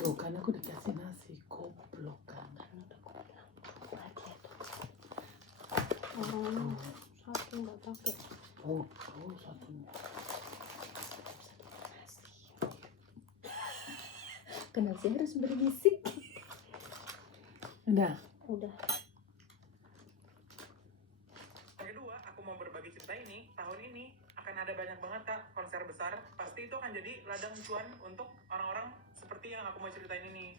Tuh kan aku dikasih nasi, goblok kan. Satu nggak pakai. Oh, satu. Kenapa sih harus berbisik? Udah. Kedua, aku mau berbagi cerita ini. Tahun ini akan ada banyak banget kak konser besar. Pasti itu akan jadi ladang cuan untuk orang-orang seperti yang aku mau ceritain ini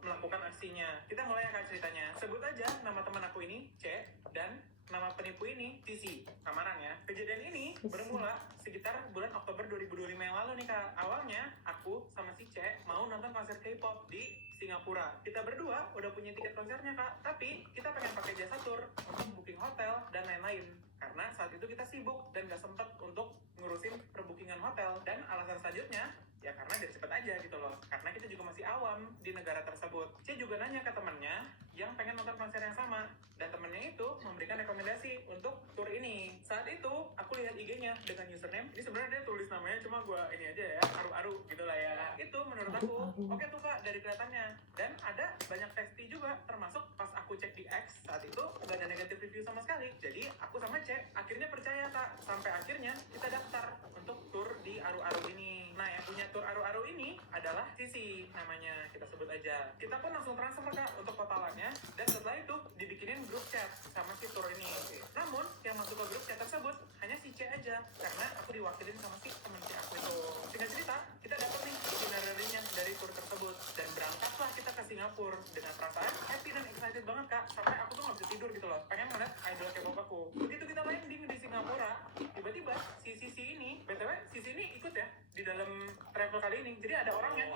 melakukan aksinya. Kita mulai ya kak ceritanya. Sebut aja nama teman aku ini C dan nama penipu ini Tisi. Samaran ya. Kejadian ini bermula sekitar bulan Oktober 2025 yang lalu nih kak. Awalnya aku sama si C mau nonton konser K-pop di Singapura. Kita berdua udah punya tiket konsernya kak. Tapi kita pengen pakai jasa tour untuk booking hotel dan lain-lain. Karena saat itu kita sibuk dan gak sempet untuk ngurusin perbookingan hotel. Dan alasan selanjutnya ya karena biar cepet aja gitu loh. Karena kita juga masih awam di negara tersebut. C juga nanya ke temennya yang pengen nonton konser yang sama. Dan temennya itu memberikan rekomendasi untuk tour ini. Saat itu aku lihat IG-nya dengan username. Ini sebenarnya dia tulis namanya cuma gue ini aja ya, aru-aru gitu lah ya. Itu menurut aku oke tuh kak dari kelihatannya. Dan ada banyak testi juga, termasuk pas aku cek di X saat itu gak ada negatif review sama sekali. Jadi aku sama C akhirnya percaya kak. Sampai akhirnya kita daftar untuk tour di Aru-Aru ini. Nah yang punya tour Aru-Aru ini adalah Sisi namanya, kita sebut aja. Kita pun langsung transfer kak untuk totalannya. Dan setelah itu dibikinin grup chat sama si tour ini. Namun yang masuk ke grup chat tersebut hanya si C aja, karena aku diwakilin sama si temen C aku itu. Singkat cerita, kita dapat nih itinerary-nya dari tour tersebut. Dan berangkatlah kita ke Singapura dengan perasaan happy dan excited banget kak. Sampai aku tuh gak bisa tidur gitu loh, pengen ngeliat idol K-pop aku. Begitu kita landing di Singapura, tiba-tiba si Sisi ini, BTW Sisi ini ikut ya di dalam travel kali ini. Jadi ada orangnya.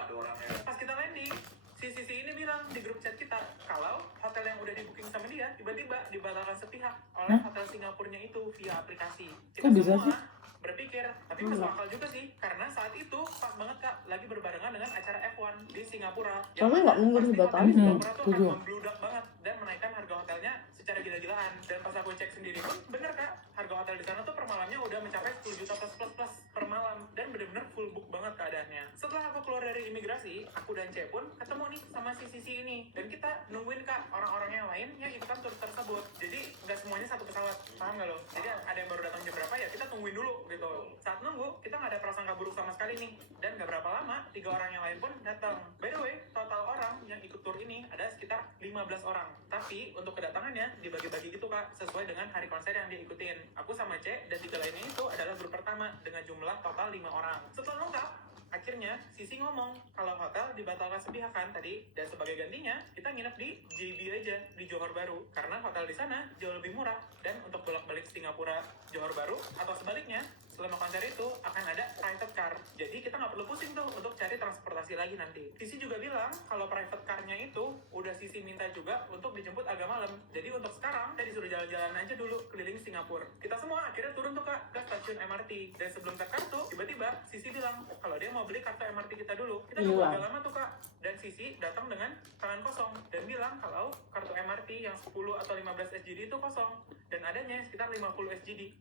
Pas kita landing, si Sisi ini bilang di grup chat kita kalau hotel yang udah di booking sama dia tiba-tiba dibatalkan sepihak oleh hotel Singapurnya itu via aplikasi. Kita Kok bisa semua sih? berpikir, tapi masuk akal juga sih karena saat itu pas banget kak lagi berbarengan dengan acara F1 di Singapura. Tapi nggak mungkin pasti dibatalkan. hotel di Singapura tuh akan Setuju. membludak banget dan menaikkan harga hotelnya secara gila-gilaan. Dan pas aku cek sendiri pun bener kak, harga hotel di sana tuh per malamnya udah mencapai 10 juta plus per malam dan bener-bener full book banget keadaannya. Setelah aku keluar dari imigrasi, aku dan C pun ketemu nih sama si Sisi ini dan kita nungguin kak orang-orang yang lain yang ikutan tur tersebut. Jadi nggak semuanya satu pesawat, paham nggak lo? Jadi ada yang baru datang jam berapa ya kita tungguin dulu gitu. Saat nunggu kita nggak ada prasangka buruk sama sekali nih. Dan nggak berapa lama 3 orang yang lain pun datang. By the way, total orang yang ikut tur ini ada sekitar 15 orang. Tapi untuk kedatangannya dibagi-bagi gitu kak, sesuai dengan hari konser yang dia ikutin. Aku sama C dan 3 lainnya itu adalah grup pertama dengan jumlah total 5 orang. Setelah lengkap, akhirnya Sisi ngomong kalau hotel dibatalkan sepihak kan tadi, dan sebagai gantinya kita nginep di JB aja di Johor Bahru karena hotel di sana jauh lebih murah. Dan untuk bolak-balik Singapura Johor Bahru atau sebaliknya selama konser itu akan ada private car. Jadi kita nggak perlu pusing tuh untuk cari transportasi lagi nanti. Sisi juga bilang kalau private car-nya itu udah Sisi minta juga untuk dijemput agak malam. Jadi untuk sekarang kita disuruh jalan-jalan aja dulu keliling Singapura. Kita semua akhirnya turun tuh kak ke stasiun MRT. Dan sebelum kartu, tiba-tiba Sisi bilang kalau dia mau beli kartu MRT kita dulu. Kita nunggu agak lama tuh kak. Dan Sisi datang dengan tangan kosong dan bilang kalau kartu MRT yang 10 atau 15 SGD itu kosong dan adanya sekitar 50 SGD.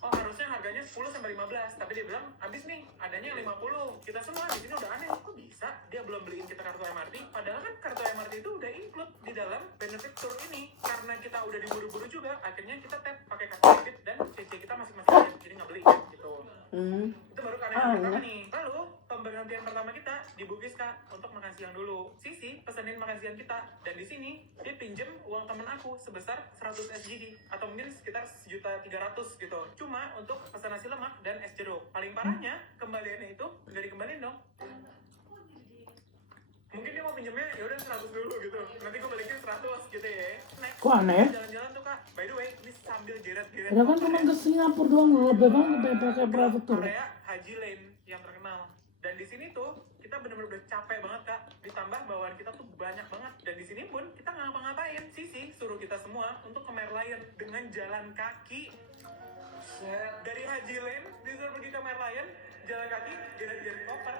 Oh harusnya harganya 10 sampai 15, tapi dia bilang habis nih, adanya yang 50. Kita semua di sini udah aneh, kok bisa dia belum beliin kita kartu MRT? Padahal kan kartu MRT itu udah include di dalam benefit tour ini. Karena kita udah diburu-buru juga, akhirnya kita tap pakai kartu debit dan CC kita masing-masing aja, jadi nggak beli gitu. Itu baru keadaan pertama nih. Lalu pemberhentian pertama kita di Bugis kak untuk makan siang dulu. Sisi pesenin makan siang kita dan di sini dia pinjem uang temen aku sebesar 100 SGD atau mungkin sekitar 1.300.000 gitu. Cuma untuk pesan nasi lemak dan es jeruk. Paling parahnya kembaliannya itu nggak dikembalin dong. Mungkin dia mau pinjemnya ya udah 100 dulu gitu. Nanti gue balikin 100 gitu ya. Next, Kok aneh? jalan-jalan tuh kak. By the way, ini sambil jeret-jeret. Udah kan cuma ke Singapura doang, lebih banget pakai private tour. Area Haji Lane yang terkenal. Dan di sini tuh kita bener-bener udah capek banget kak. Ditambah bawaan kita tuh banyak banget. Dan di sini pun kita nggak ngapa-ngapain. Sisi suruh kita semua untuk ke Merlion dengan jalan kaki. Dari Haji Lane disuruh pergi ke Merlion, jalan kaki, jeret-jeret koper.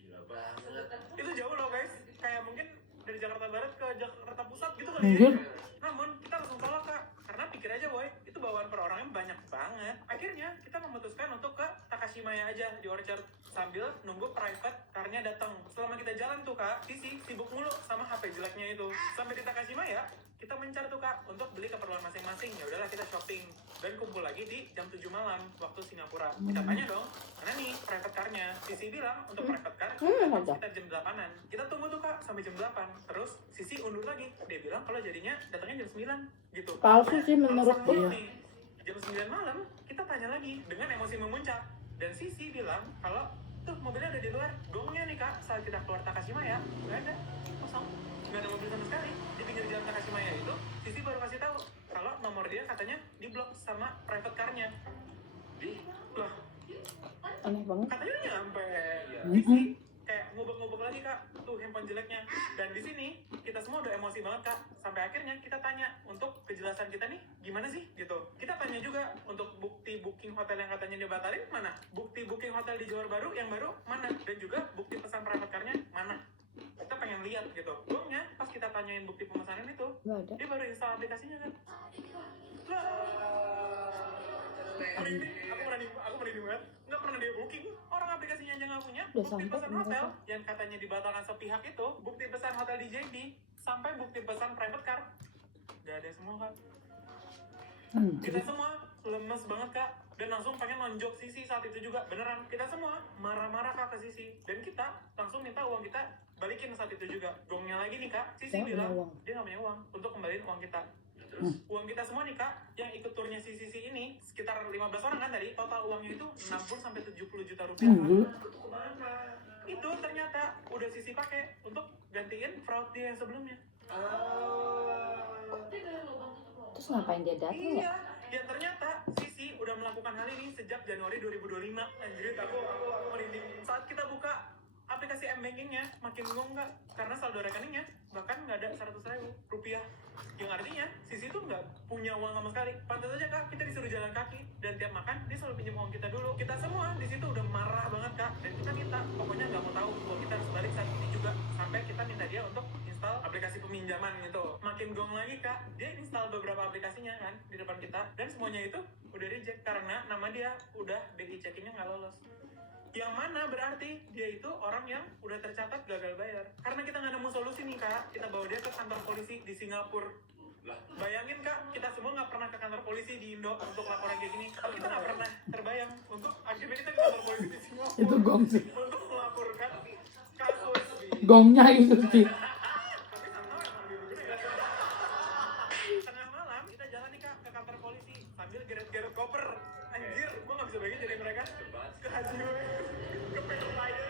Gila banget. Itu jauh loh guys. Kayak mungkin dari Jakarta Barat ke Jakarta Pusat gitu kali ya. Namun kita langsung tolak kak. Karena pikir aja boy, itu bawaan per orangnya banyak banget. Akhirnya kita memutuskan untuk ke Takashi Takashimaya aja di Orchard sambil nunggu private car-nya datang. Selama kita jalan tuh kak, Sisi sibuk mulu sama HP jeleknya itu. Sampai di Takashimaya, kita mencar tuh kak untuk beli keperluan masing-masing. Ya udahlah kita shopping dan kumpul lagi di jam 7 malam waktu Singapura. Kita tanya dong, mana nih private car-nya? Sisi bilang untuk private car datang sekitar jam 8-an. Kita tunggu tuh kak sampai jam 8. Terus Sisi undur lagi. Dia bilang kalau jadinya datangnya jam 9 gitu. Palsu sih menurut Alasan dia. nih, jam 9 malam kita tanya lagi dengan emosi memuncak. Dan Sisi bilang kalau tuh mobilnya ada di luar. Gongnya nih kak saat kita keluar Takashimaya nggak ada, kosong, nggak ada mobil sama sekali di pinggir jalan Takashimaya itu. Sisi baru kasih tahu kalau nomor dia katanya diblok sama private car-nya. Lah Aneh banget. katanya udah nyampe. Sisi kayak ngubek-ngubek lagi kak tuh handphone jeleknya. Dan di sini kita semua udah emosi banget kak, sampai akhirnya kita tanya untuk kejelasan kita nih gimana sih gitu. Kita tanya juga untuk bukti booking hotel yang katanya dibatalin mana, bukti booking hotel di Johor Baru yang baru mana, dan juga bukti pesan private car-nya mana. Kita pengen lihat gitu. Gongnya pas kita tanyain bukti pemesanan itu, Nggak ada. dia baru install aplikasinya kan. Hari ini aku merinding banget. Nggak pernah dia booking, orang aplikasinya aja nggak punya. Udah Bukti sampai pesan mereka. hotel yang katanya dibatalkan sepihak itu, bukti pesan hotel di JB sampai bukti pesan private car, nggak ada semua kak. Kita semua lemes banget kak, dan langsung pengen nonjok Sisi saat itu juga. Beneran, kita semua marah-marah kak ke Sisi, dan kita langsung minta uang kita balikin saat itu juga. Gongnya lagi nih kak, Sisi Dia nggak bilang punya uang. dia nggak punya uang untuk kembaliin uang kita. Uang kita semua nih kak, yang ikut turnya si Sisi ini sekitar 15 orang kan tadi, total uangnya itu 60-70 juta rupiah. Itu ternyata udah Sisi pakai untuk gantiin fraud dia yang sebelumnya. Terus ngapain dia datang ya? Iya, dan ternyata Sisi udah melakukan hal ini sejak Januari 2025. Anjir, aku merinding. Saat kita buka aplikasi M-Bankingnya, makin bingung nggak? Karena saldo rekeningnya bahkan nggak ada 100.000 rupiah. Yang artinya Sisi tuh nggak punya uang sama sekali. Pantas aja kak, kita disuruh jalan kaki, dan tiap makan dia selalu pinjam uang kita dulu. Kita semua di situ udah marah banget kak, dan kita minta pokoknya nggak mau tahu uang kita harus balik saat ini juga. Sampai kita minta dia untuk install aplikasi peminjaman gitu. Makin gong lagi kak, dia install beberapa aplikasinya kan di depan kita, dan semuanya itu udah reject karena nama dia udah BI checkingnya nggak lolos. Yang mana berarti dia itu orang yang udah tercatat gagal bayar. Karena kita nggak nemu solusi nih kak, kita bawa dia ke kantor polisi di Singapura. Bayangin kak, kita semua nggak pernah ke kantor polisi di Indo untuk laporan kayak gini. Kita nggak pernah terbayang untuk akhirnya kita ke kantor polisi di Singapura Itu gong sih. untuk melaporkan kasus. Gongnya itu sih. Tapi sama-sama emang biru-biru ya. Tengah malam kita jalan nih kak ke kantor polisi sambil geret-geret koper. Anjir, gua nggak bisa bayangin jadi mereka ke haji ke pengen raya.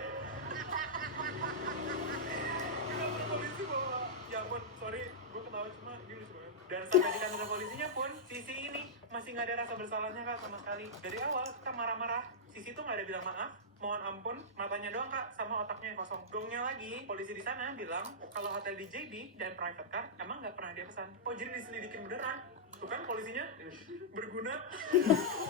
Ke kantor polisi bawa, ya ampun, sorry, gua ketawa cuma ini lucu banget. Dan sampai di kantor polisinya pun Sisi ini masih nggak ada rasa bersalahnya kak sama sekali. Dari awal kita marah-marah, Sisi tuh nggak ada bilang maaf, mohon ampun, matanya doang kak, sama otaknya yang kosong. Gongnya lagi, polisi di sana bilang kalau hotel di JB dan private car emang nggak pernah dia pesan. Oh jadi diselidikin beneran? Tuh kan polisinya berguna.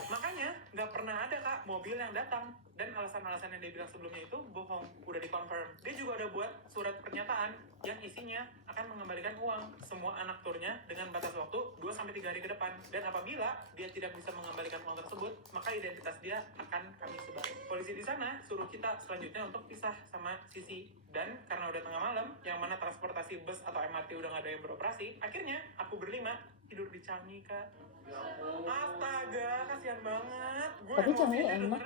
Makanya nggak pernah ada kak mobil yang datang, dan alasan-alasan yang dia bilang sebelumnya itu bohong, udah dikonfirm. Dia juga udah buat surat pernyataan yang isinya akan mengembalikan uang semua anak turnya dengan batas waktu 2-3 hari ke depan. Dan apabila dia tidak bisa mengembalikan uang tersebut, maka identitas dia akan kami sebar. Polisi di sana suruh kita selanjutnya untuk pisah sama Sisi. Dan karena udah tengah malam, yang mana transportasi bus atau MRT udah nggak ada yang beroperasi, akhirnya aku berlima tidur di Changi kak. Astaga, kasihan banget. Gue Tapi Changi enak.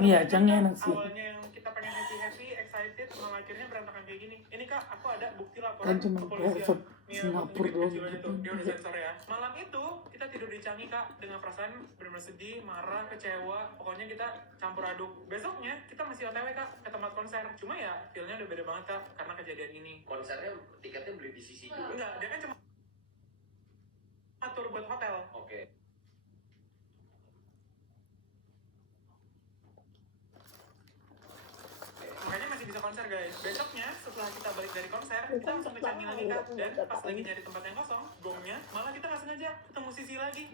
Iya, Changi enak sih. Awalnya yang kita pengen happy, excited, malah akhirnya berantakan kayak gini. Ini kak, aku ada bukti laporan Kan cuma kepolisian. private Nih, aku Singapura tunjukin doang videonya gitu. tuh. Dia udah sensor ya. Malam itu kita tidur di Changi kak dengan perasaan benar-benar sedih, marah, kecewa. Pokoknya kita campur aduk. Besoknya kita masih OTW kak ke tempat konser. Cuma ya feelnya udah beda banget kak karena kejadian ini. Konsernya tiketnya beli di Sisi juga. Enggak, dia kan cuma atur buat hotel. Oke. Makanya masih bisa konser guys. Besoknya setelah kita balik dari konser, kita langsung ke Changi lagi kak. Dan pas lagi nyari tempat yang kosong, gongnya malah kita nggak sengaja ketemu Sisi lagi.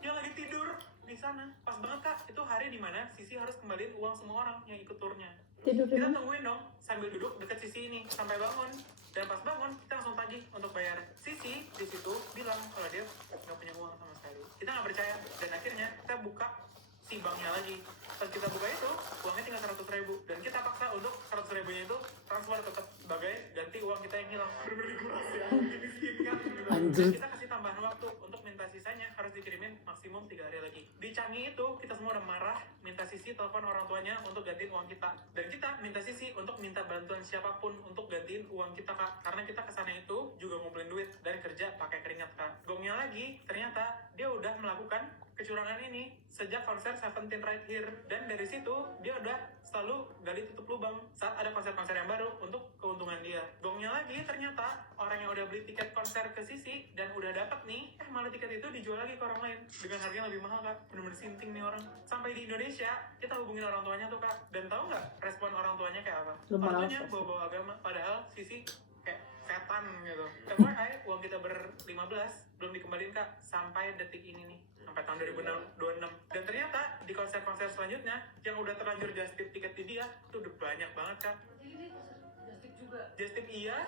Dia lagi tidur di sana. Pas banget kak, itu hari dimana Sisi harus kembaliin uang semua orang yang ikut turnya. Tidur di Kita mana? tungguin dong sambil duduk deket Sisi ini sampai bangun. Dan pas bangun, kita langsung tagih untuk bayar. Sisi di situ bilang kalau dia nggak punya uang sama sekali. Kita nggak percaya, dan akhirnya kita buka si banknya lagi. Pas kita buka itu, uangnya tinggal 100.000 dan kita paksa untuk 100.000-nya itu transfer tetap sebagai ganti uang kita yang hilang. Bener-bener dikuras ya, dimiskinkan gitu. Anjir. Kita kasih tambahan waktu untuk minta sisanya harus dikirimin maksimum 3 hari lagi. Di Changi itu kita semua udah marah, minta Sisi telepon orang tuanya untuk gantiin uang kita. Dan kita minta Sisi untuk minta bantuan siapapun untuk gantiin uang kita, Kak. Karena kita kesana itu juga ngumpulin duit dan kerja pakai keringat, Kak. Gongnya lagi, ternyata dia udah melakukan kecurangan ini sejak konser Seventeen Right Here, dan dari situ dia udah selalu gali tutup lubang saat ada konser-konser yang baru untuk keuntungan dia. Gongnya lagi, ternyata orang yang udah beli tiket konser ke Sisi dan udah dapat nih, malah tiket itu dijual lagi ke orang lain dengan harga yang lebih mahal, Kak. Bener-bener sinting nih orang. Sampai di Indonesia kita hubungin orang tuanya tuh, Kak, dan tahu nggak respon orang tuanya kayak apa? Lu Orang malas tuanya pasti. bawa-bawa agama, padahal Sisi kayak setan gitu. FYI, uang kita ber-15 belum dikembaliin, Kak, sampai detik ini nih, sampai tahun 2026. Dan ternyata di konser-konser selanjutnya yang udah terlanjur just tip tiket di dia tuh udah banyak banget, Kak. Just tip iya,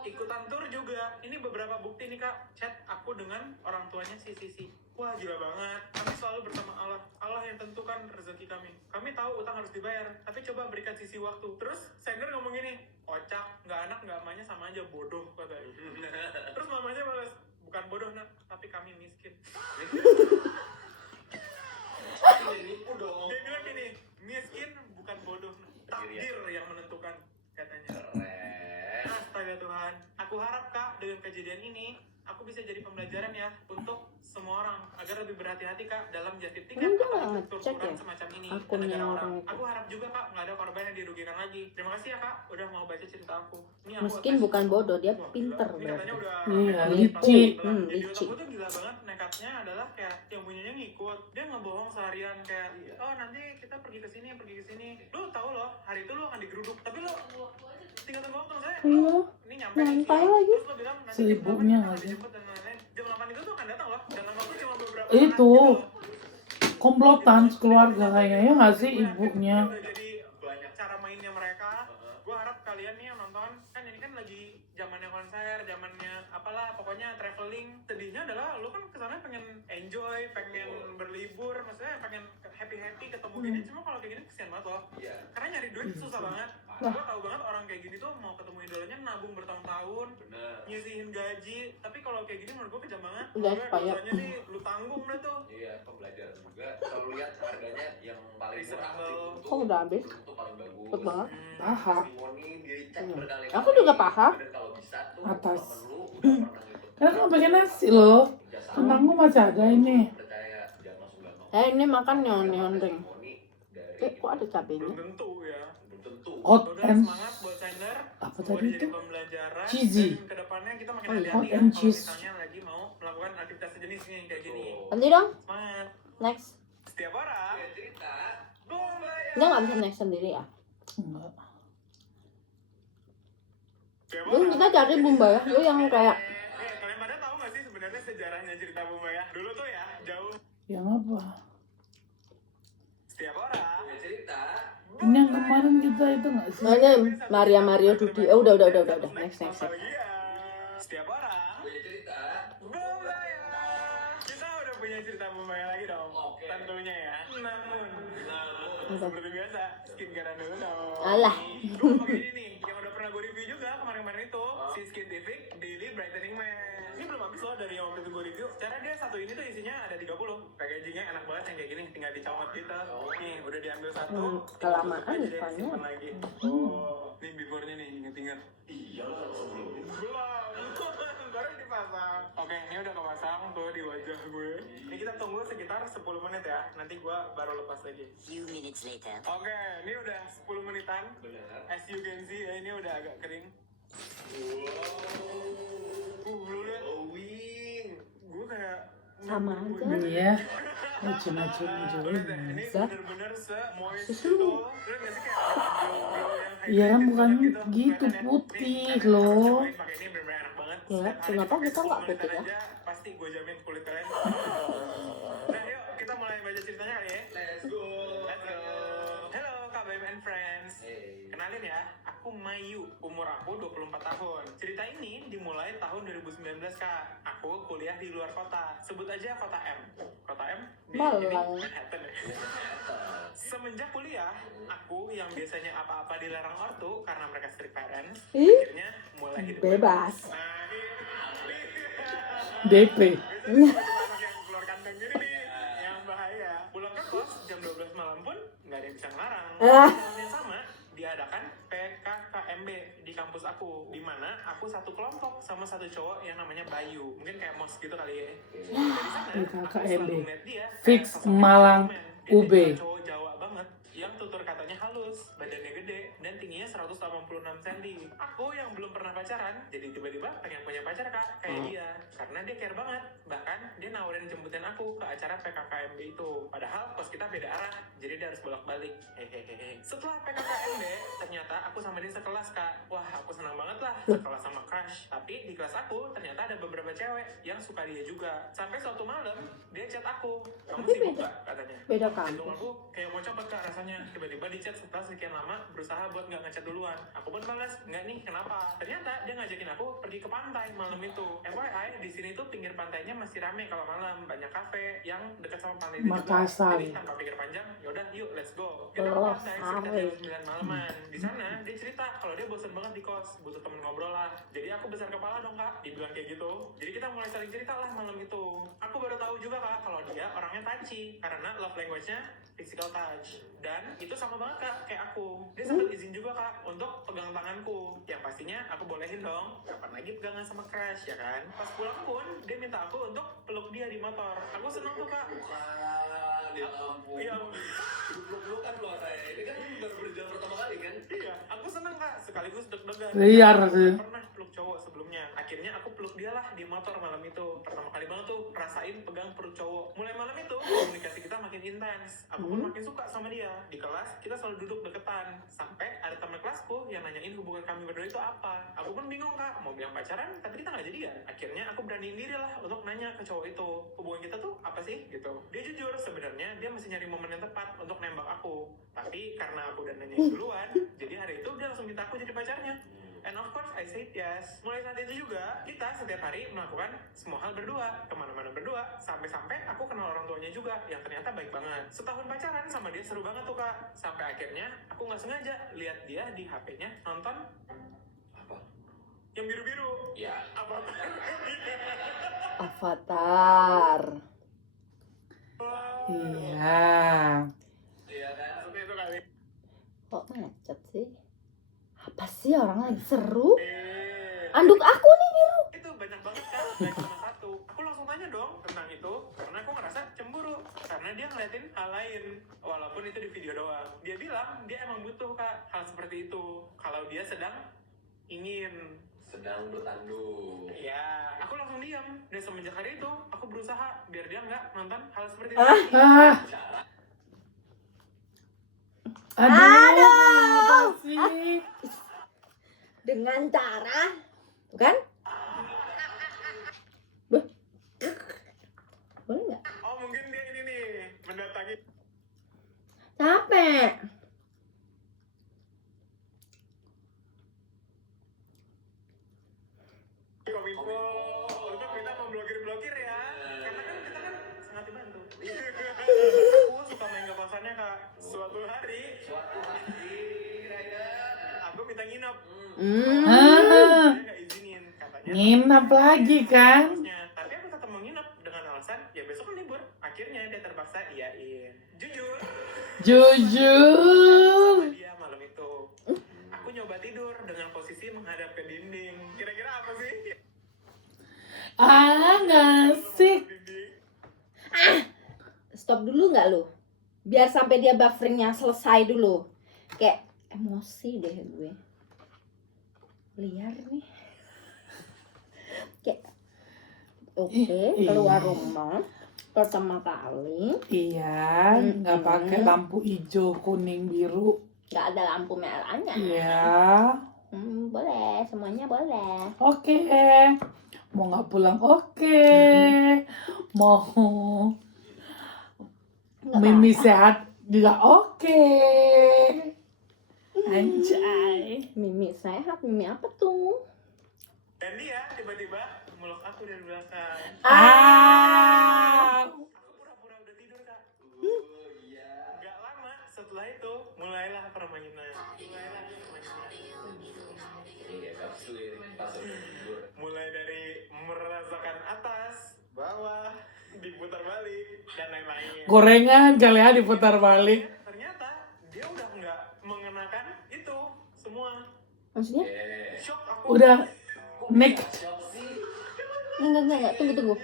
ikutan tur juga. Ini beberapa bukti nih, Kak, chat aku dengan orang tuanya si Sisi. Wah, gila banget. Kami selalu bersama Allah. Allah yang tentukan rezeki kami. Kami tahu utang harus dibayar, tapi coba berikan Sisi waktu. Terus Sanger ngomong gini, kocak, nggak anak nggak emaknya sama aja, bodoh katanya. Terus mamanya balas, bukan bodoh nak, tapi kami miskin. Nipu dong. Dia bilang gini, miskin bukan bodoh, takdir yang menentukan katanya. Keren. Astaga Tuhan, aku harap, Kak, dengan kejadian ini aku bisa jadi pembelajaran ya untuk semua orang agar lebih berhati-hati, Kak, dalam jatip tiket Enggak, atau cek tur-turan ya semacam ini ke akunnya negara orang. orang itu. Aku harap juga, Kak, nggak ada korban yang dirugikan lagi. Terima kasih ya, Kak, udah mau baca cerita aku. Ini aku Miskin atas- bukan bodoh, dia Wah, pinter gila. Ini katanya berarti. udah Iya, tahun licik. setelah. Di Licik. otakku tuh gila banget, nekatnya adalah kayak yang punyanya ngikut. Dia ngebohong seharian kayak, oh nanti kita pergi ke sini. Lu tahu loh, hari itu lu akan digeruduk, tapi lu tinggal tunggu waktu saya. Iya, Ini nyampe nyantai nih, lagi. terus lo bilang nanti Seibunya jam 8 kita lagi. dijemput dan lain-lain. Jam 8 itu tuh akan datang loh, dalam waktu cuma beberapa Itu. saat gitu loh. Komplotan keluarga kayaknya, ya nggak sih ibunya? Ini udah jadi banyak cara mainnya mereka. Gue harap kalian nih yang nonton, kan ini kan lagi zamannya konser, zamannya apalah, pokoknya traveling. Sedihnya adalah lo kan kesana pengen enjoy, pengen berlibur, maksudnya pengen happy ketemu gini. Cuma kalau kayak gini kesian banget loh, Iya. karena nyari duit susah banget. Wah. Gue tau banget orang kayak gini tuh mau ketemu idolanya nabung bertahun-tahun, Bener. nyisihin gaji. Tapi kalau kayak gini menurut gue kejam banget. Udah, Gue supaya- dosanya sih lu tanggung deh tuh. Iya, pembelajaran juga. Selalu lihat harganya yang paling murah, Reasonable. untuk Oh, udah habis. untuk paling bagus. Cepet banget. Paham. Testimoni dicek Hmm. berkali-kali. Aku juga paham. Dan kalau bisa tuh Atas. temen lu udah pernah ngikut. Karena kan pakai nasi loh. Jasa Kentangku masih ada ini. percaya, jangan langsung gampang. Ini makan neon ring. Testimoni dari Kok ada cabenya? Belum tentu ya. belum tentu. Hot Udah and semangat buat Sander. apa Semoga tadi jadi itu? pembelajaran. Cheesy. Dan kedepannya kita makin Oh, iya. hati-hati Hot ya and kalau cheese. misalnya lagi mau melakukan aktivitas sejenis nih kayak gini. Nanti dong, Semangat. next. Setiap orang. Ya, cerita. Gombaya. Dia nggak bisa next sendiri ya. Enggak. Setiap Yuk orang. kita cari Bumba ya. Yuk yang kayak Kalian pada tahu nggak sih sebenarnya sejarahnya cerita Bumbaya? Dulu tuh ya, jauh. Yang apa? Setiap orang. Ya, cerita. Ini yang kemarin kita itu nggak sih? oh, ini Mario Dudi. Oh, udah. Next. Nostalgia. Setiap orang. Punya cerita. Bumbaya. Kita udah punya cerita Bumbaya lagi dong. Oke. Tentunya ya. Namun, Apa? seperti biasa, skincarean dulu dong. Alah. Gue pakai ini nih, yang udah pernah gue review juga kemarin-kemarin itu, si Skintific Daily Brightening Mask. Ini belum habis loh dari yang waktu itu gue review. Secara dia satu ini tuh isinya ada 30. Packagingnya enak banget yang kayak gini, tinggal dicomot gitu. Nih, udah diambil satu. Kelamaan tinggal tutup aja, ikannya. disimpan lagi. Oh, nih before-nya nih, inget-inget. Iya lah, sebelum Belum, baru dipasang. Oke, ini udah kepasang tuh di wajah gue. Ini kita tunggu sekitar 10 menit ya. Nanti gue baru lepas lagi. Few minutes later. Oke, ini udah 10 menitan. benar. As you can see, ya, ini udah agak kering. Lu lihat, Glowing. gue kayak Sama aja. Iya. Macam-macam Lu lihat deh, ini juga. bener-bener se-moist Susu. itu. Lu lihat nggak sih kayak ada glow-glow yang Iya kan hydrated bukan banget gitu, Kelihatan ya? putih Nih, kalian loh. harus cobain pakai ini bener-bener enak banget. Ya, Setiap hari kenapa dipakai kita nggak 10 menitan putih ya? aja, pasti gue jamin kulit kalian. Nah, yuk kita mulai baca ceritanya kali ya. Let's go. Let's go. Hello, Kak Bim and Friends. Hey. Kenalin ya, aku aku Mayu, umur aku 24 tahun. Cerita ini dimulai tahun 2019 Kak. Aku kuliah di luar kota, sebut aja kota M. Kota M di Malang. Manhattan ya. Semenjak kuliah, aku yang biasanya apa-apa dilarang ortu karena mereka strict parents, akhirnya mulai hidup Bebas. Nah, ini DP. biasanya anak yang keluar kandang gini nih, yang bahaya. Pulang ke kos jam 12 malam pun nggak ada yang bisa ngelarang. Ah. Tahun yang sama diadakan PKKMB di kampus aku, di mana aku satu kelompok sama satu cowok yang namanya Bayu, mungkin kayak mos gitu kali ya. Dari sana aku PKKMB. selalu ngeliat dia Fix kayak sosok Malang, gentleman. Dia UB. tipe cowok Jawa banget yang tutur katanya halus, badannya gede, dan tingginya 186 cm. Aku yang belum pernah pacaran, jadi tiba-tiba pengen punya pacar Kak, kayak dia. Karena dia care banget. Bahkan dia nawarin jemputin aku ke acara PKKMB itu. Padahal kos kita beda arah, jadi dia harus bolak-balik. Hehehe. Setelah PKKMB, ternyata aku sama dia sekelas Kak. Wah, aku senang banget lah sekelas sama crush. Tapi di kelas aku ternyata ada beberapa cewek yang suka dia juga. Sampai suatu malam, dia chat aku. Kamu Tapi sibuk beda. gak? Katanya. Beda Jantung kampus. aku kayak mau copot Kak rasanya. Tiba-tiba di chat setelah sekian lama berusaha buat nggak ngechat duluan. Aku pun balas, nggak nih, kenapa? Ternyata dia ngajakin aku pergi ke pantai malam itu. FYI, di sini tuh pinggir pantainya masih rame kalau malam. Banyak kafe yang dekat sama pantai itu juga. Makassar. Jadi tanpa pikir panjang, yaudah yuk let's go. Kita ke Oh, pantai sekitar sare. jam 9 malaman. Di sana dia cerita kalau dia bosan banget di kos, butuh temen ngobrol lah. Jadi aku besar kepala dong Kak, dibilang kayak gitu. Jadi kita mulai saling cerita lah malam itu. Aku baru tahu juga Kak kalau dia orangnya touchy karena love language-nya physical touch. Dan itu sama banget Kak kayak aku. Dia sempat izin juga Kak untuk pegang tanganku. Yang pastinya aku bolehin dong. Kapan lagi pegangan sama crush ya kan? Pas pulang pun dia minta aku untuk peluk dia di motor. Aku seneng tuh Kak. Bukan, ya ampun. Iya. Peluk-pelukan loh saya. Ini kan baru berjalan pertama kali kan? Iya, aku seneng Kak. Sekaligus deg-degan. Liar Aku sih. nggak pernah peluk cowok sebelumnya. Akhirnya aku peluk dia lah di motor malam itu. Pertama kali banget tuh rasain pegang perut cowok. Mulai malam itu komunikasi kita makin intens. Aku pun makin suka sama dia. Di kelas kita selalu duduk deketan. Sampai ada teman kelasku yang nanyain hubungan kami berdua itu apa. Aku pun bingung Kak, mau bilang pacaran tapi kita nggak jadian. Akhirnya aku beraniin diri lah untuk nanya ke cowok itu, hubungan kita tuh apa sih gitu. Dia jujur sebenarnya dia masih nyari momen yang tepat untuk nembak aku. Tapi karena aku udah nanyain duluan, jadi hari itu dia langsung minta aku jadi pacarnya. And of course I said yes. Mulai saat itu juga kita setiap hari melakukan semua hal berdua, kemana-mana berdua, sampai-sampai aku kenal orang tuanya juga yang ternyata baik banget. Setahun pacaran sama dia seru banget tuh Kak. Sampai akhirnya aku nggak sengaja lihat dia di HP-nya nonton Apa? yang biru-biru. Ya. Apa? Avatar. Iya. Iya kan? Seperti itu kali. Kok macet sih? Apa sih orang lagi seru? Eh, Anduk aku nih biru. itu banyak banget Kak, gak cuma satu. Aku langsung tanya dong tentang itu karena aku ngerasa cemburu karena dia ngeliatin hal lain walaupun itu di video doang. Dia bilang dia emang butuh Kak hal seperti itu kalau dia sedang ingin. Sedang bertanduk. Ya, aku langsung diam. Dan semenjak hari itu aku berusaha biar dia nggak nonton hal seperti Ah. itu. Ah, Cara. aduh, apa sih? Dengan cara, kan? Beh. Boleh nggak? Oh mungkin dia ini nih mendatangi Capek. Kominfo untuk kita memblokir ya. Karena kan kita kan sangat dibantu. Aku suka main ke kosannya Kak. Suatu hari aku minta nginep. Ah, Dia nggak izinin katanya. nginep lagi kan? Harusnya. Tapi aku tetap mau nginep dengan alasan ya besok kan libur. Akhirnya dia terpaksa iyain. Jujur. Jujur. Sama dia malam itu. Aku nyoba tidur dengan posisi menghadap ke dinding. Kira-kira apa sih? Ah, nggak asik. Dinding. Stop dulu nggak lu? Biar sampai dia bufferingnya selesai dulu. Kayak emosi deh gue. Liar nih. Kayak oke, keluar rumah pertama kali Iya, nggak pakai lampu hijau, kuning, biru. nggak ada lampu merahnya. Iya. Boleh, semuanya boleh. Oke. Mau nggak pulang? Oke. Mau Nggak Mimi sehat juga oke. Anjay. Mimi sehat, Mimi apa tuh? Dan dia tiba-tiba meluk aku dari belakang. Ah. Aku pura-pura udah tidur kak. Iya. Gak lama setelah itu mulailah permainan. Iya, kapsul ini pas udah tidur. Mulai dari merasakan atas, bawah, diputar balik dan lain-lain. Gorengan jalea diputar balik. Ternyata dia udah nggak mengenakan itu semua. Maksudnya? Shock aku. Udah neck. Shock sih. Enggak, tunggu.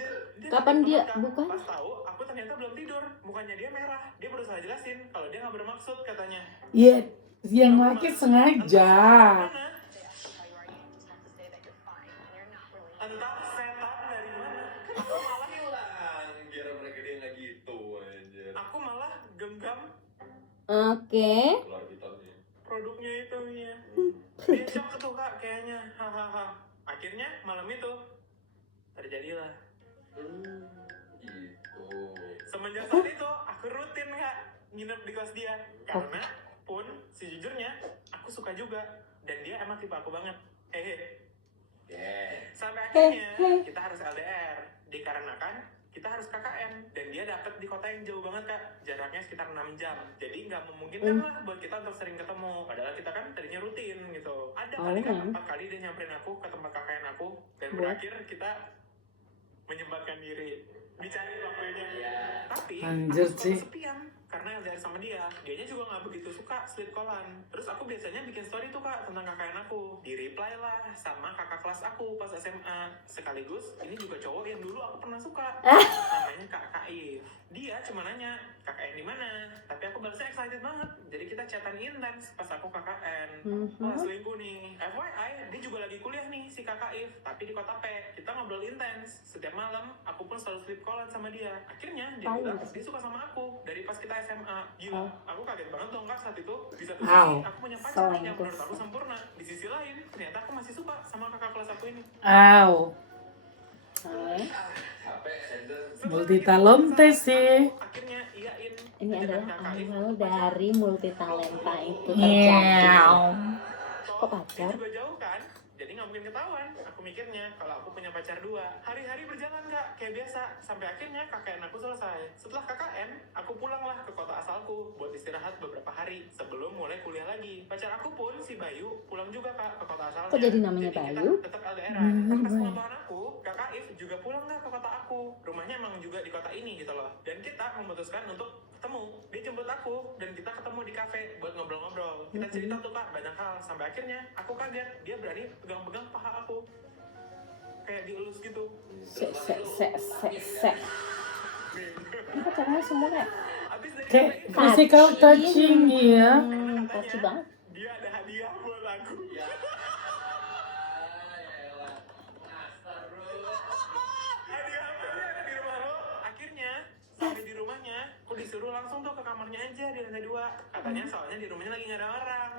Kapan dia takut, Kak. buka? Pas tahu aku ternyata belum tidur. Mukanya dia merah. Dia berusaha jelasin kalau dia nggak bermaksud katanya. Iya, yang laki sengaja. Entah setan dari mana. Aku malah Hilang. Kira mereka dia nggak gitu anjir. aku malah genggam Oke. Keluar pitonnya. produknya itu ya. Dia shock tuh kak kayaknya. Hahaha. Akhirnya malam itu terjadilah. Gitu. Semenjak saat itu aku rutin kak nginep di kos dia. Karena pun sejujurnya aku suka juga dan dia emang tipe aku banget. Hehe. Sampai akhirnya kita harus LDR dikarenakan kita harus KKN dan dia dapet di kota yang jauh banget kak, jaraknya sekitar 6 jam, jadi nggak memungkinkan lah buat kita untuk sering ketemu, padahal kita kan tadinya rutin gitu. Ada kali kan 4 kali dia nyamperin aku ke tempat KKN aku dan berakhir kita menyempatkan diri dicari waktunya. Tapi Anjir aku sih. suka kesepian karena LDR sama dia. Dianya juga nggak begitu suka sleep callan. Terus aku biasanya bikin story tuh kak tentang KKN aku. Di reply lah sama kakak kelas aku pas SMA. Sekaligus ini juga cowok yang dulu aku pernah suka. Namanya Kak Kaif. Dia cuma nanya KKN di mana. Tapi aku balasnya excited banget. Jadi kita chatan intens pas aku KKN. Wah selingkuh nih. FYI dia juga lagi kuliah nih si Kak Kaif. Tapi di kota P. Kita ngobrol intens. Setiap malam aku pun selalu sleep callan sama dia. Akhirnya dia bilang dia suka sama aku dari pas kita SMA. Gila, aku kaget banget dong kak saat itu. Di satu sisi aku punya pacar yang menurut aku sempurna. Di sisi lain ternyata aku masih suka sama kakak kelas aku ini. Aw. HP sender. Multitalente sih. Akhirnya iyain. Ini adalah awal dari multitalenta itu Iya. terjadi. Kok pacar? Dia juga jauh kan? Jadi nggak mungkin ketahuan. Aku mikirnya kalau aku punya pacar 2. Hari-hari berjalan kak, kayak biasa. Sampai akhirnya KKN aku selesai. Setelah KKN, aku pulanglah ke kota asalku buat istirahat beberapa hari sebelum mulai kuliah lagi. Pacar aku pun si Bayu pulang juga kak ke kota asalnya. Kok jadi namanya kita Bayu? tetap LDR-an. Pas pengalaman aku, Kak Kaif juga pulang kak ke kota aku. Rumahnya emang juga di kota ini gitu loh. Dan kita memutuskan untuk ketemu. Dia jemput aku dan kita ketemu di kafe buat ngobrol-ngobrol. Kita cerita tuh kak banyak hal sampai akhirnya aku kaget dia berani pegang-pegang paha aku kayak dielus gitu. Se. Ini pacarnya semua kayak Abis dari Kayak itu, physical touching ya. touchy banget. dia ada hadiah buat aku. Ya. Elah. Nastar bro. Hadiah apa nih ada di rumah lo? Akhirnya sampai di rumahnya aku disuruh langsung tuh ke kamarnya aja di lantai 2. Katanya soalnya di rumahnya lagi nggak ada orang.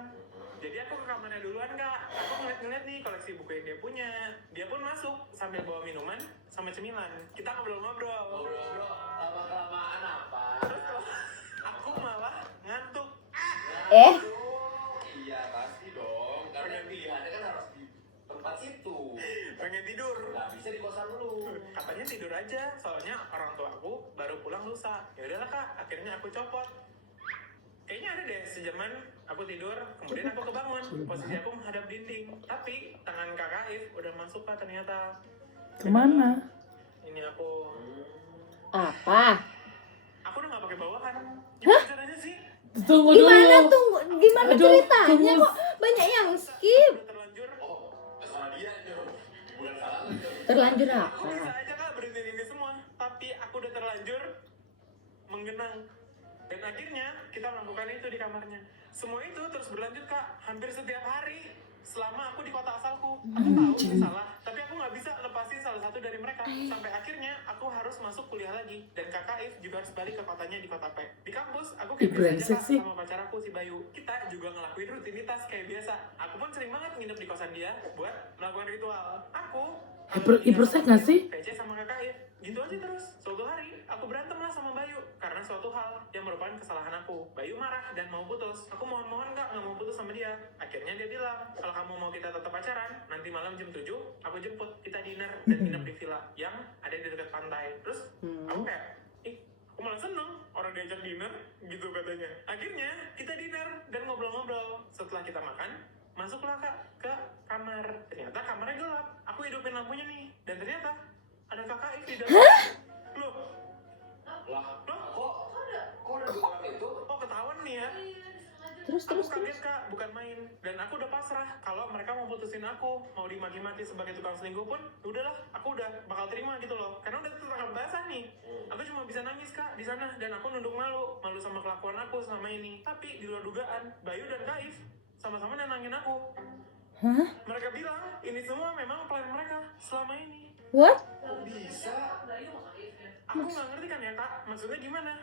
Jadi aku ke kamarnya duluan kak. Aku ngeliat nih koleksi buku yang dia punya. Dia pun masuk sambil bawa minuman sama cemilan. Kita ngobrol-ngobrol. Bro, lama-kelamaan apa? Terus aku malah ngantuk. Iya pasti dong. Karena pilihannya kan harus di tempat situ. Pengen tidur. Nggak bisa di kosan lu. Katanya tidur aja, soalnya orang tua aku baru pulang lusa. Ya udahlah kak, akhirnya aku copot. Kayaknya ada deh sejaman aku tidur, kemudian aku kebangun. Posisi aku menghadap dinding. Tapi tangan kak Kaif udah masuk kak ternyata. Kemana? Ini aku. Apa? Aku udah gak pakai bawahan. Gimana caranya sih? Tunggu dulu. Gimana Aduh, ceritanya tunggu. kok banyak yang skip? Udah terlanjur. Oh, salah dia itu. Bukan salah lu itu. Terlanjur Aku apa? bisa aja kak berhenti ini semua. Tapi aku udah terlanjur menggenang. Dan akhirnya kita melakukan itu di kamarnya. Semua itu terus berlanjut kak, hampir setiap hari selama aku di kota asalku. Aku tahu ini salah, tapi aku nggak bisa lepasin salah satu dari mereka. Sampai akhirnya aku harus masuk kuliah lagi. Dan Kak Kaif juga harus balik ke kotanya di kota P. Di kampus, aku kayak biasa aja brengsek kak sih. sama pacar aku si Bayu. Kita juga ngelakuin rutinitas kayak biasa. Aku pun sering banget nginep di kosan dia buat melakukan ritual. Aku Hipersek nggak sih? PC sama Kak Kaif. Gitu aja terus. Suatu hari aku berantem lah sama Bayu karena suatu hal yang merupakan kesalahan aku. Bayu marah dan mau putus. Aku mohon-mohon nggak mau putus sama dia. Akhirnya dia bilang, kalau kamu mau kita tetap pacaran, nanti malam jam 7 aku jemput, kita dinner dan nginep di villa yang ada di dekat pantai. Terus aku kayak, aku malah seneng orang diajak dinner gitu katanya. Akhirnya kita dinner dan ngobrol-ngobrol. Setelah kita makan, masuklah Kak ke kamar. Ternyata kamarnya gelap. Aku hidupin lampunya nih, dan ternyata ada kakak di dalam. Loh, Lah, kok ada 2 orang itu? oh ketahuan nih ya. Terus Aku kaget Kak, bukan main. Dan aku udah pasrah kalau mereka mau putusin aku, mau dimaki-maki sebagai tukang selingkuh pun, udahlah, aku udah bakal terima gitu loh. Karena udah tertangkap basah nih. Aku cuma bisa nangis Kak di sana, dan aku nunduk malu sama kelakuan aku selama ini. Tapi di luar dugaan, Bayu dan Kaif sama-sama nenangin aku. Hah? Mereka bilang ini semua memang plan mereka selama ini. What? Kok bisa? Aku nggak ngerti kan ya Kak, maksudnya gimana?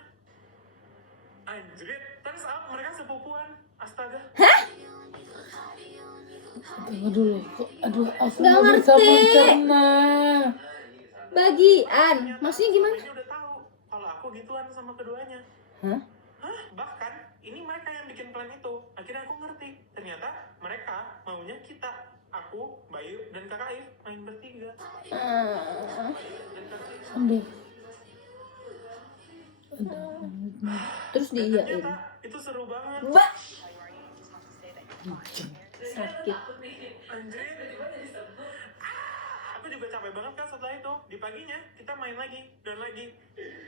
Anjrit, terus mereka sepupuan. Astaga. Tunggu dulu. Aduh, aku Nggak nggak bisa ngerti. mencerna. Bagian. Maksudnya gimana? Ini udah tahu kalau aku gituan sama keduanya. Hah? Bahkan ini mereka yang bikin plan itu. Akhirnya aku ngerti. Ternyata mereka maunya kita, aku, Bayu, dan Kakak If main bertiga. Dan Kakak If. Aduh. Terus Dan diiyain. ternyata itu seru banget. Bah. Sakit. Anjir. Aku juga capek banget kan setelah itu. Di paginya kita main lagi dan lagi.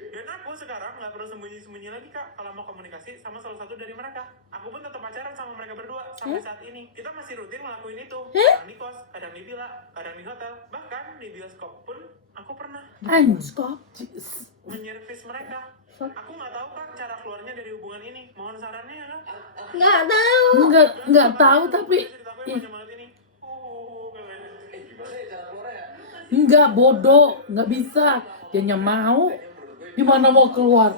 Dan aku sekarang nggak perlu sembunyi-sembunyi lagi Kak kalau mau komunikasi sama salah satu dari mereka. Aku pun tetap pacaran sama mereka berdua sampai saat ini. Kita masih rutin ngelakuin itu. Kadang di kos, kadang di villa, kadang di hotel, bahkan di bioskop pun aku pernah Anjir. menyervis mereka. Aku nggak tahu Kak cara keluarnya dari hubungan ini. Mohon sarannya ya Kak. Nggak tahu. Nggak tahu tapi Cerita aku yang panjang banget ini. Katanya. Gimana ya cara keluarnya ya? nggak bodoh, nggak bisa. Dia mau, gimana mau keluar?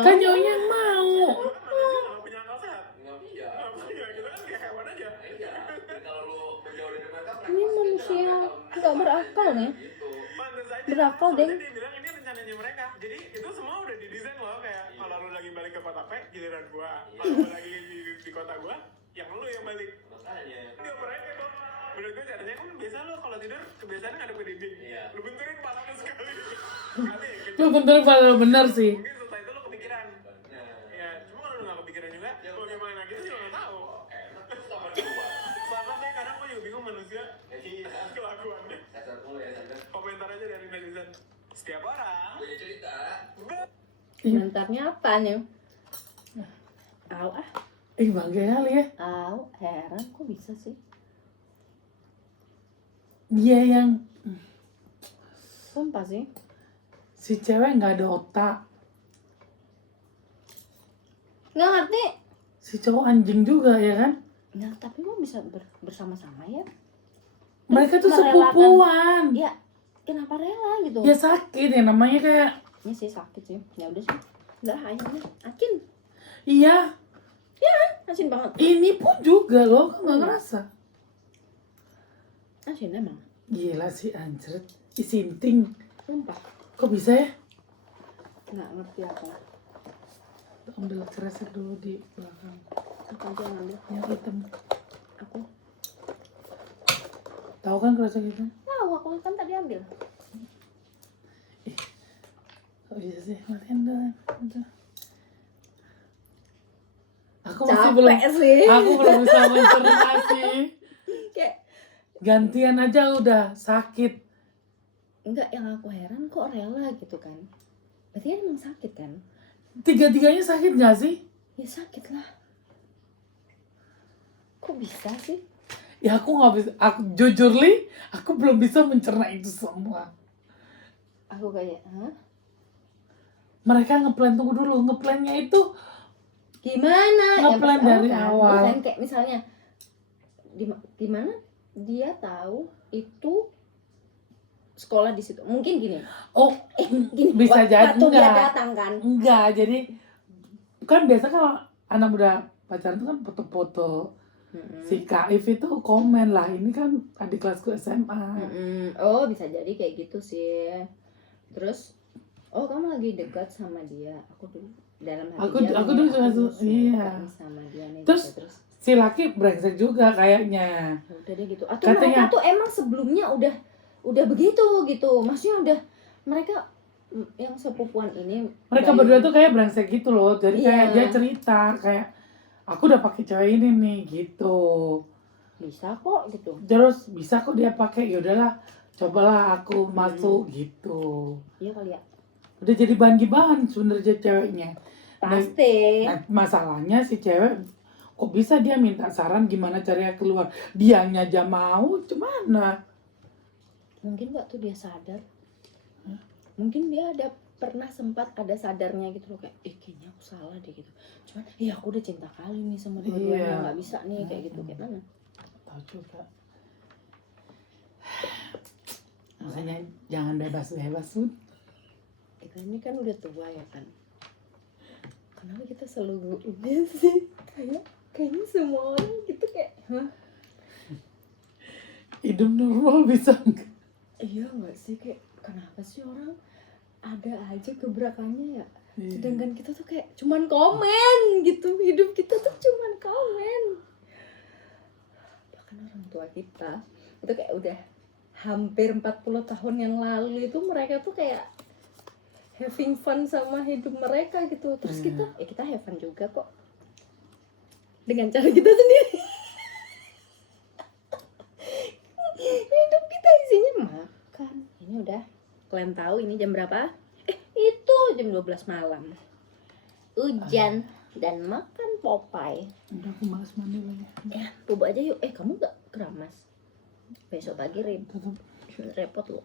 Kan nyonya mau. Nggak punya akal sehat. Nggak iya. Iya, kita kan kayak hewan aja. Iya. Dan kalau lu menjauh dari mereka, Ini manusia nggak berakal nih. gitu. Pantes aja. Berakal, Deng. Soalnya dia bilang ini rencananya mereka. Jadi itu semua udah didesain loh, kayak kalau lu lagi balik ke kota P, giliran gua. Kalau lu lagi di kota gua, yang lu yang balik. Makanya. Dia mereka dong. Menurut gue caranya kan biasa lo kalau tidur kebiasaannya ngadep ke dinding. Iya. Lu benturin palanya sekali. Sekali. Lu bener sih. Mungkin setelah itu lo kepikiran. Ya, cuma kalau lu nggak kepikiran juga, kalau gimana gitu juga nggak tahu. Terus sama dua. Sama deh, kadang gue juga bingung manusia kelakuannya. Dasar dulu ya, Sandra. Komentar aja dari netizen. Setiap orang Punya cerita. Komentarnya apa nih? Au ah. Bangga kali ya. Au, heran kok bisa sih? Dia yang Sumpah sih. si cewek nggak ada otak. Nggak ngerti. Si cowok anjing juga ya kan. Nah, tapi lo bisa bersama-sama ya? Mereka tuh merelakan. sepupuan. Ya, kenapa rela gitu? Ya sakit ya namanya kayak. Ya sih sakit sih. Ya udah sih. Udah akhirnya Akin. Iya. Asin banget. Ini pun juga loh, kok nggak ngerasa. Asin emang. Gila sih anjret. Sinting. Sumpah. Kok bisa ya? Nggak ngerti aku. Ambil kresek dulu di belakang. Aku aja ngambil. Yang hitam. Aku. Tahu kan kresek hitam? Tahu aku kan tadi ambil. Kok bisa sih? Matiin dong. Udah. Aku masih belum. Capek sih. Aku belum bisa mencerna sih. Kayak Gantian aja udah sakit. enggak, yang aku heran kok rela gitu kan. Berarti kan emang sakit kan? Tiga-tiganya sakit gak sih? Ya sakit lah. Kok bisa sih? Ya aku nggak bisa. Aku jujur Li, aku belum bisa mencerna itu semua. Aku kayak, hah? Mereka ngeplan, tunggu dulu, ngeplannya itu Gimana? Ngeplan pasti dari awal. Bukan kayak misalnya di mana dia tahu itu sekolah di situ. Mungkin gini. oh Gini. bisa jadi waktu dia enggak. datang kan. Enggak, jadi kan biasa kalau anak muda pacaran itu kan foto-foto. Si Kaif itu komen lah, ini kan adik kelasku SMA. Oh, bisa jadi kayak gitu sih. Terus oh kamu lagi dekat sama dia. Aku dulu dalam hati Aku- dia, aku "Nih, dulu suka- suka iya. nih sama dia nih." Terus- gitu. Terus Si laki brengsek juga kayaknya. ya udah deh gitu. Atau Katanya- mereka tuh emang sebelumnya udah begitu gitu. Maksudnya udah mereka yang sepupuan ini Mereka Bayu- berdua tuh kayak brengsek gitu loh. Jadi kayak Iya. dia cerita kayak aku udah pakai cewek ini nih gitu. bisa kok gitu. Terus bisa kok dia pakai, ya udahlah cobalah aku masuk gitu. Iya kali ya. Udah jadi bahan gibahan sebenarnya ceweknya. Pasti. Nah, masalahnya si cewek kok bisa dia minta saran gimana caranya keluar. Dianya aja mau, gimana? Mungkin waktu dia sadar. Mungkin dia ada pernah sempat ada sadarnya gitu loh kayak kayaknya aku salah deh gitu. Cuman aku udah cinta kali nih sama dua-duanya, Iya. nggak bisa nih kayak gitu kayak mana. Tahu juga. Makanya jangan bebas-bebas, Sun. Kita ini kan udah tua ya kan. Kenapa kita selalu ini sih? Kayaknya semua orang gitu kayak, hah? Hidup normal bisa enggak? Iya nggak sih, kayak kenapa sih orang ada aja gebrakannya ya? Iya. Sedangkan kita tuh kayak cuman komen gitu, hidup kita tuh cuman komen. Bahkan orang tua kita itu kayak udah hampir 40 tahun yang lalu itu mereka tuh kayak having fun sama hidup mereka gitu. Terus kita have fun juga kok dengan cara kita sendiri. Hidup kita isinya makan. Ini udah, kalian tahu ini jam berapa? Itu jam 12 malam. Hujan dan makan Popeye. Udah aku malas mandi lagi. Ya, bobo aja yuk. Kamu gak keramas? Besok pagi Tutup. repot loh.